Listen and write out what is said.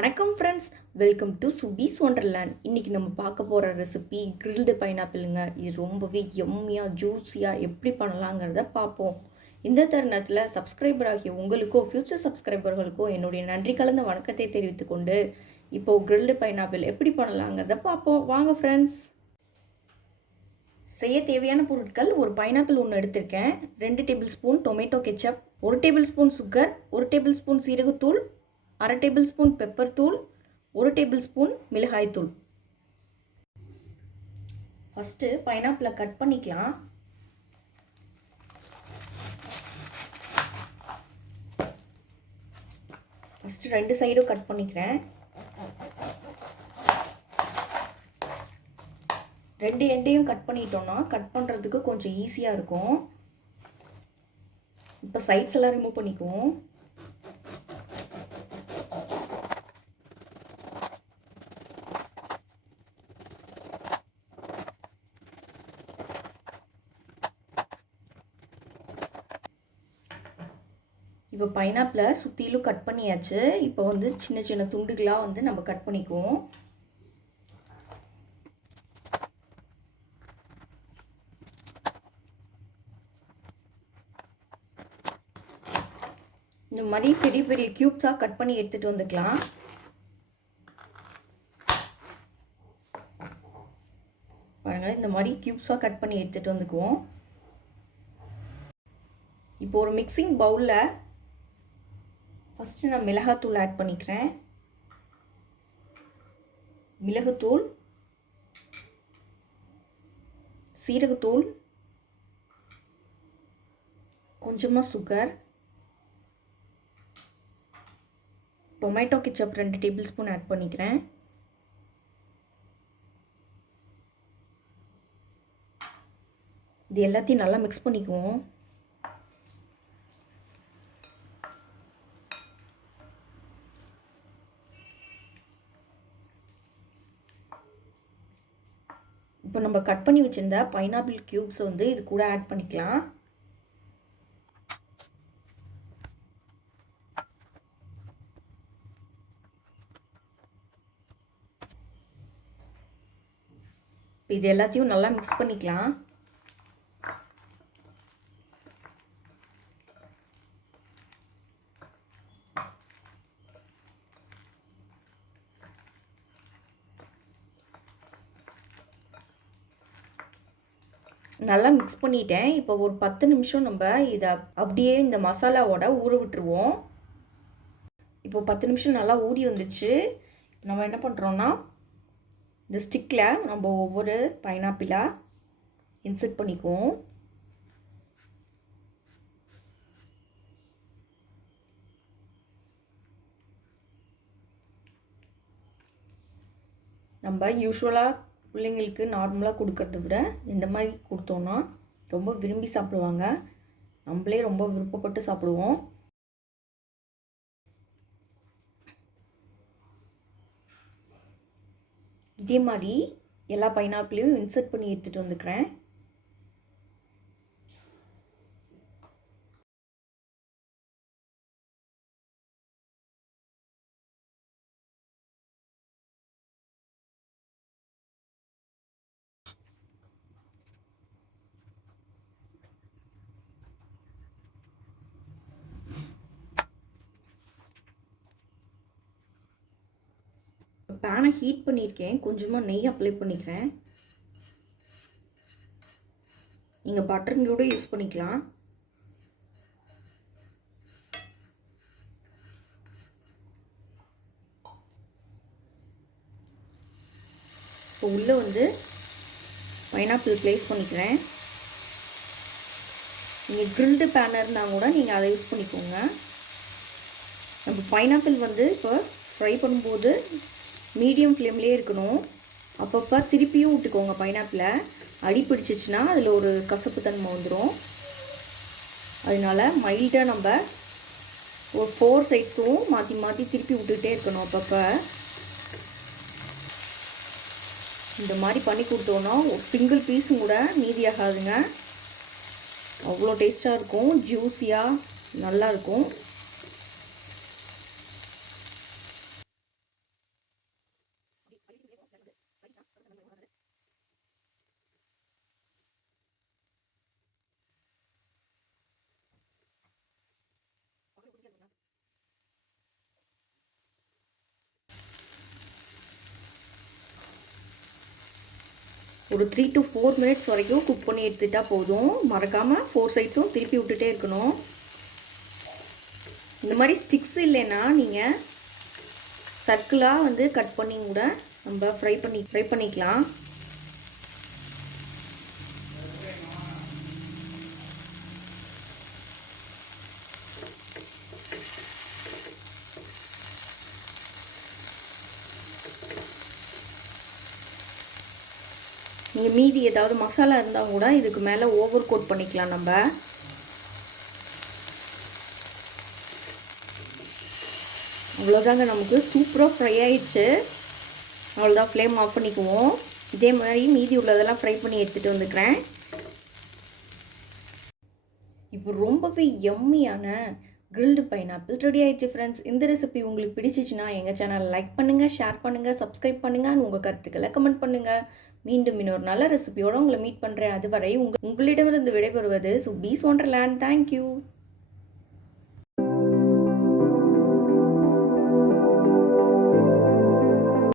வணக்கம் friends, welcome to சுபீஸ் wonderland. இன்றைக்கி நம்ம பார்க்க போகிற ரெசிபி கிரில்டு பைனாப்பிளுங்க. இது ரொம்பவே எம்மியாக ஜூஸியாக எப்படி பண்ணலாங்கிறத பார்ப்போம். இந்த தருணத்தில் சப்ஸ்கிரைபர் ஆகிய உங்களுக்கோ ஃப்யூச்சர் சப்ஸ்கிரைபர்களுக்கோ என்னுடைய நன்றி கலந்த வணக்கத்தை தெரிவித்துக்கொண்டு இப்போது கிரில்டு பைனாப்பிள் எப்படி பண்ணலாங்கிறத பார்ப்போம். வாங்க ஃப்ரெண்ட்ஸ். செய்ய தேவையான பொருட்கள்: ஒரு பைனாப்பிள் ஒன்று எடுத்திருக்கேன், 2 table spoon tomato ketchup, 1 table spoon sugar, 1 table spoon சீரகத்தூள், 1/2 டேபிள் ஸ்பூன் பெப்பர் தூள், 1 டேபிள் ஸ்பூன் மிளகாய் தூள். ஃபஸ்ட்டு பைனாப்பிளை கட் பண்ணிக்கலாம். ஃபஸ்ட்டு 2 சைடும் கட் பண்ணிக்கிறேன். 2 எண்டையும் கட் பண்ணிட்டோம்னா கட் பண்ணுறதுக்கு கொஞ்சம் ஈஸியாக இருக்கும். இப்போ சைட்ஸ் எல்லாம் ரிமூவ் பண்ணிக்குவோம். இப்போ பைனாப்பிளை சுற்றிலும் கட் பண்ணியாச்சு. இப்போ வந்து சின்ன சின்ன துண்டுகளாக நம்ம கட் பண்ணிக்குவோம். இந்த மாதிரி பெரிய பெரிய க்யூப்ஸாக கட் பண்ணி எடுத்துகிட்டு வந்துக்கலாம். பாருங்கள், இந்த மாதிரி க்யூப்ஸாக கட் பண்ணி எடுத்துகிட்டு வந்துக்குவோம். இப்போ ஒரு மிக்சிங் பவுலில் ஃபஸ்ட்டு நான் மிளகாத்தூள் ஆட் பண்ணிக்கிறேன். மிளகுத்தூள், சீரகத்தூள், கொஞ்சமாக sugar, tomato ketchup 2 tablespoon add பண்ணிக்கிறேன். இது எல்லாத்தையும் நல்லா மிக்ஸ் பண்ணிக்குவோம். இப்போ நம்ம கட் பண்ணி வச்சுருந்த பைனாப்பிள் க்யூப்ஸ் இது கூட ஆட் பண்ணிக்கலாம். இது எல்லாத்தையும் நல்லா மிக்ஸ் பண்ணிக்கலாம். நல்லா மிக்ஸ் பண்ணிட்டேன். இப்போ ஒரு 10 நிமிஷம் நம்ம இதை அப்படியே இந்த மசாலாவோட ஊற விட்டுருவோம். இப்போ 10 நிமிஷம் நல்லா ஊறி வந்துச்சு. நம்ம என்ன பண்ணுறோன்னா, இந்த ஸ்டிக்கில் நம்ம ஒவ்வொரு பைனாப்பிளாக இன்சர்ட் பண்ணிக்குவோம். நம்ம யூஸ்வலாக பிள்ளைங்களுக்கு நார்மலாக கொடுக்கறத விட இந்த மாதிரி கொடுத்தோன்னா ரொம்ப விரும்பி சாப்பிடுவாங்க. நம்மளே ரொம்ப விருப்பப்பட்டு சாப்பிடுவோம். இதே மாதிரி எல்லா பைனாப்பிளையும் இன்சர்ட் பண்ணி எடுத்துகிட்டு வந்துக்கிறேன். பேனை ஹீட் பண்ணியிருக்கேன். கொஞ்சமாக நெய் அப்ளை பண்ணிக்கிறேன். நீங்கள் பட்டருங்க கூட யூஸ் பண்ணிக்கலாம். இப்போ உள்ளே பைனாப்பிள் ப்ளேஸ் பண்ணிக்கிறேன். நீங்கள் கிரில்டு பேன் இருந்தால் கூட நீங்கள் அதை யூஸ் பண்ணிக்கோங்க. நம்ம பைனாப்பிள் இப்போ ஃப்ரை பண்ணும்போது மீடியம் ஃப்ளேம்லேயே இருக்கணும். அப்பப்போ திருப்பியும் விட்டுக்கோங்க. பைனாப்பிளை அடி பிடிச்சிச்சின்னா அதில் ஒரு கசப்பு தன்மை வந்துடும். அதனால மைல்டாக நம்ம ஒரு 4 சைட்ஸும் மாற்றி மாற்றி திருப்பி விட்டுக்கிட்டே இருக்கணும். அப்பப்போ இந்த மாதிரி பண்ணி கொடுத்தோன்னா ஒரு சிங்கிள் பீஸும் கூட மீதியாகாதுங்க. அவ்வளோ டேஸ்ட்டாக இருக்கும், ஜூஸியாக நல்லாயிருக்கும். ஒரு 3 to 4 மினிட்ஸ் வரைக்கும் குக் பண்ணி எடுத்துட்டா போதும். மறக்காமல் 4 சைட்ஸும் திருப்பி விட்டுட்டே இருக்கணும். இந்த மாதிரி ஸ்டிக்ஸ் இல்லைன்னா நீங்கள் சர்க்கிளாக வந்து கட் பண்ணி கூட நம்ம ஃப்ரை பண்ணிக்கலாம். நீங்கள் மீதி ஏதாவது மசாலா இருந்தால் கூட இதுக்கு மேலே ஓவர் கோட் பண்ணிக்கலாம் நம்ம. அவ்வளோதாங்க, நமக்கு சூப்பராக ஃப்ரை ஆயிடுச்சு. அவ்வளோதான், ஃப்ளேம் ஆஃப் பண்ணிக்குவோம். இதே மாதிரி மீதி உள்ளதெல்லாம் ஃப்ரை பண்ணி எடுத்துகிட்டு வந்துக்கிறேன். இப்போ ரொம்பவே எம்மியான கிரில்டு பைனாப்பிள் ரெடி ஆயிடுச்சு ஃப்ரெண்ட்ஸ். இந்த ரெசிபி உங்களுக்கு பிடிச்சிச்சுன்னா எங்கள் சேனலை லைக் பண்ணுங்கள், ஷேர் பண்ணுங்கள், சப்ஸ்கிரைப் பண்ணுங்கள், உங்கள் கருத்துக்களை கமெண்ட் பண்ணுங்கள். மீண்டும் இன்னொரு நல்ல ரெசிபியோடு உங்களை மீட் பண்ணுறேன். அதுவரை உங்களிடமிருந்து விடைபெறுவது சுபீஸ் ஒண்டர்லேண்ட். தேங்க்யூ.